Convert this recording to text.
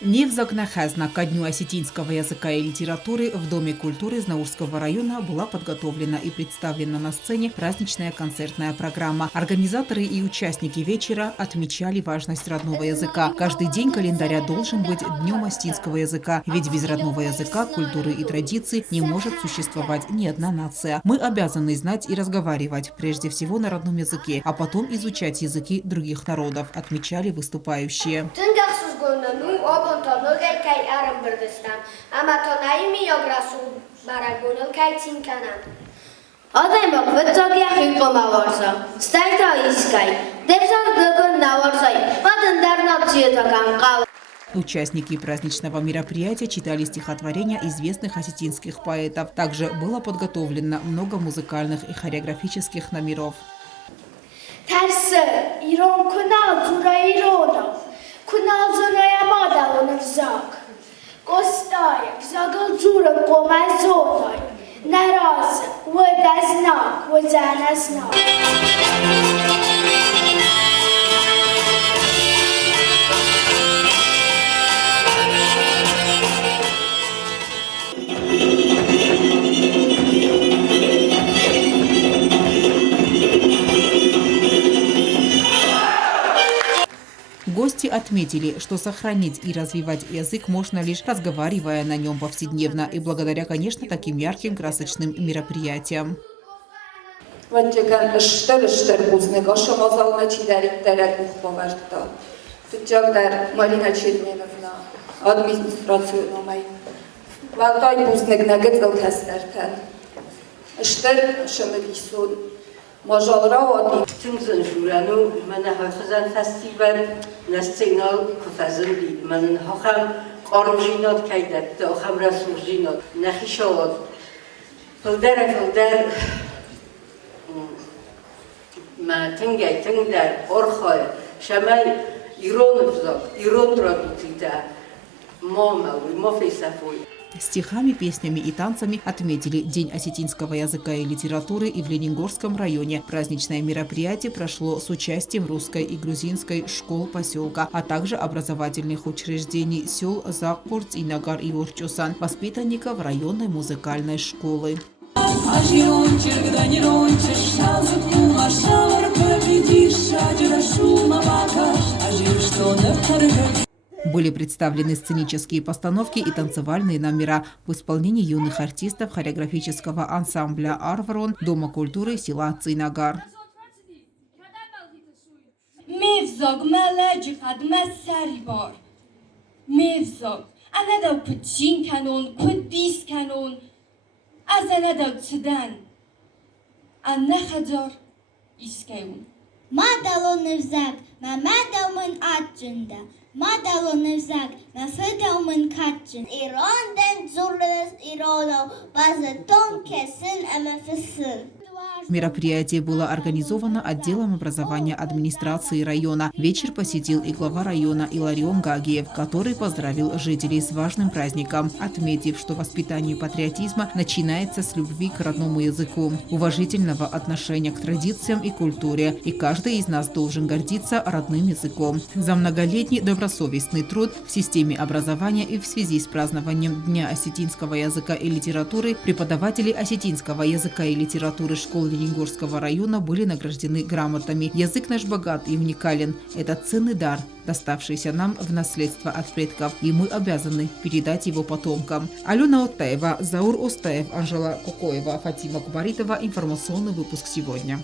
Невзок Нахазна ко Дню осетинского языка и литературы в Доме культуры Знаурского района была подготовлена и представлена на сцене праздничная концертная программа. Организаторы и участники вечера отмечали важность родного языка. Каждый день календаря должен быть Днем осетинского языка, ведь без родного языка, культуры и традиций не может существовать ни одна нация. Мы обязаны знать и разговаривать, прежде всего на родном языке, а потом изучать языки других народов, отмечали выступающие. Участники праздничного мероприятия читали стихотворения известных осетинских поэтов. Также было подготовлено много музыкальных и хореографических номеров. Гости отметили, что сохранить и развивать язык можно лишь разговаривая на нем повседневно и благодаря, конечно, таким ярким, красочным мероприятиям. Tym zężuranu mana hafazan festival nastygnal kufazandi man hocham orjinot kaydat hocham rasurjinot nachishot folder ma tengdar orkhoy shamay iron tradutita mama mofisafui. Стихами, песнями и танцами отметили День осетинского языка и литературы и в Лениногорском районе. Праздничное мероприятие прошло с участием русской и грузинской школ поселка, а также образовательных учреждений сел Закурц, Инагар и Урчусан, воспитанников районной музыкальной школы. Были представлены сценические постановки и танцевальные номера в исполнении юных артистов хореографического ансамбля «Арварон» Дома культуры села Цинагар. Madalonevzak, nafedaumen katchen. Iran den zurles Irono, базатон кесен эмфсн. Мероприятие было организовано отделом образования администрации района. Вечер посетил и глава района Иларион Гагиев, который поздравил жителей с важным праздником, отметив, что воспитание патриотизма начинается с любви к родному языку, уважительного отношения к традициям и культуре, и каждый из нас должен гордиться родным языком. За многолетний добросовестный труд в системе образования и в связи с празднованием Дня осетинского языка и литературы преподаватели осетинского языка и литературы школ Лениногорского района были награждены грамотами. Язык наш богат и уникален. Это ценный дар, доставшийся нам в наследство от предков, и мы обязаны передать его потомкам. Алена Оттаева, Заур Остаев, Анжела Кукоева, Фатима Кубаритова. Информационный выпуск сегодня.